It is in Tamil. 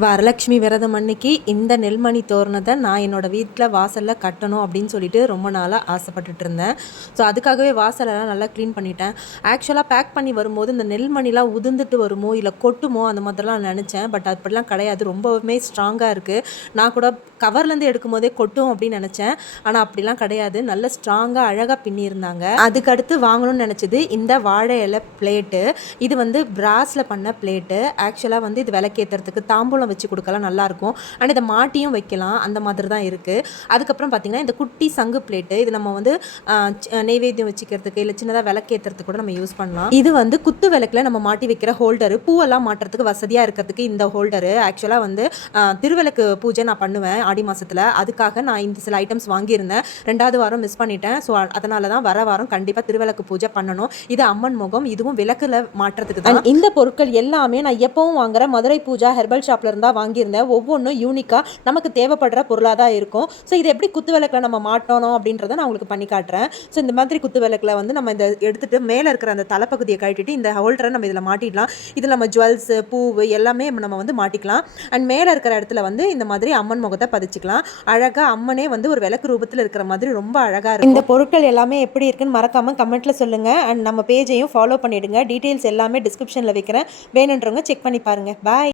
வரலட்சுமி விரதம் அன்னைக்கு இந்த நெல்மணி தோரணத்தை நான் என்னோட வீட்டில் வாசலில் கட்டணும் அப்படின்னு சொல்லிட்டு ரொம்ப நாளாக ஆசைப்பட்டுட்டு இருந்தேன். ஸோ அதுக்காகவே வாசலெல்லாம் நல்லா க்ளீன் பண்ணிட்டேன். ஆக்சுவலாக பேக் பண்ணி வரும்போது இந்த நெல்மணிலாம் உதிர்ந்துட்டு வருமோ இல்லை கொட்டுமோ அந்த மாதிரிலாம் நினச்சேன். பட் அப்படிலாம் கிடையாது. ரொம்பவுமே ஸ்ட்ராங்காக இருக்குது நான் கூட கவர்லேருந்து எடுக்கும் போதே கொட்டும் அப்படின்னு நினச்சேன். ஆனால் அப்படிலாம் கிடையாது. நல்ல ஸ்ட்ராங்காக அழகாக பின்னியிருந்தாங்க. அதுக்கடுத்து வாங்கணும்னு நினச்சது இந்த வாழை இலை பிளேட்டு இது வந்து பிராஸில் பண்ண பிளேட்டு ஆக்சுவலாக வந்து இது விளக்கேற்றுறதுக்கு தாம்பூலம் வச்சு கொடுக்கலாம் நல்லாயிருக்கும் அண்ட் இதை மாட்டியும் வைக்கலாம் அந்த மாதிரி தான் இருக்குது அதுக்கப்புறம் பார்த்திங்கன்னா இந்த குட்டி சங்கு பிளேட்டு இது நம்ம வந்து நெய்வேத்தியம் வச்சுக்கிறதுக்கு இல்லை சின்னதாக விளக்கேற்றுறதுக்கு கூட நம்ம யூஸ் பண்ணலாம். இது வந்து குத்து விளக்கில் நம்ம மாட்டி வைக்கிற ஹோல்டரு. பூவெல்லாம் மாட்டுறதுக்கு வசதியாக இருக்கிறதுக்கு இந்த ஹோல்டரு. ஆக்சுவலாக வந்து திருவிளக்கு பூஜை நான் பண்ணுவேன் ஆடி மாதத்தில் அதுக்காக நான் இந்த சில ஐட்டம்ஸ் வாங்கியிருந்தேன். ரெண்டாவது வாரம் மிஸ் பண்ணிட்டேன். ஸோ அதனால தான் வர வாரம் கண்டிப்பாக திருவிளக்கு பூஜை பண்ணணும். இது அம்மன் முகம் இதுவும் விளக்கில் மாட்டுறதுக்கு தான். இந்த பொருட்கள் எல்லாமே நான் எப்பவும் வாங்குற மதுரை பூஜா ஹெர்பல் ஷாப்ல வாங்கியிருந்தேன். ஒவ்வொன்றும் யூனிக்காக நமக்கு தேவைப்படுற பொருளாக தான் இருக்கும். ஸோ இது எப்படி குத்து விளக்கில் நம்ம மாட்டணும் அப்படின்றத நான் உங்களுக்கு பண்ணி காட்டுறேன். ஸோ இந்த மாதிரி குத்து விளக்கில் வந்து நம்ம இந்த எடுத்துகிட்டு மேலே இருக்கிற அந்த தலைப்பகுதியை கழட்டிட்டு இந்த ஹோல்டரை நம்ம இதில் மாட்டிடலாம். இதில் நம்ம ஜுவல்ஸு பூவு எல்லாமே நம்ம வந்து மாட்டிக்கலாம். அண்ட் மேலே இருக்கிற இடத்துல வந்து இந்த மாதிரி அம்மன் முகத்தை பதிச்சுக்கலாம். அழகாக அம்மனே வந்து ஒரு விளக்கு ரூபத்தில் இருக்கிற மாதிரி ரொம்ப அழகாக இருக்கும். இந்த பொருட்கள் எல்லாமே எப்படி இருக்குன்னு மறக்காமல் கமெண்ட்டில் சொல்லுங்கள் அண்ட் நம்ம பேஜையும் ஃபாலோ பண்ணிவிடுங்க டீட்டெயில்ஸ் எல்லாமே டிஸ்கிரிப்ஷனில் வைக்கிறேன். வேணுன்றவங்க செக் பண்ணி பாருங்கள் பாய்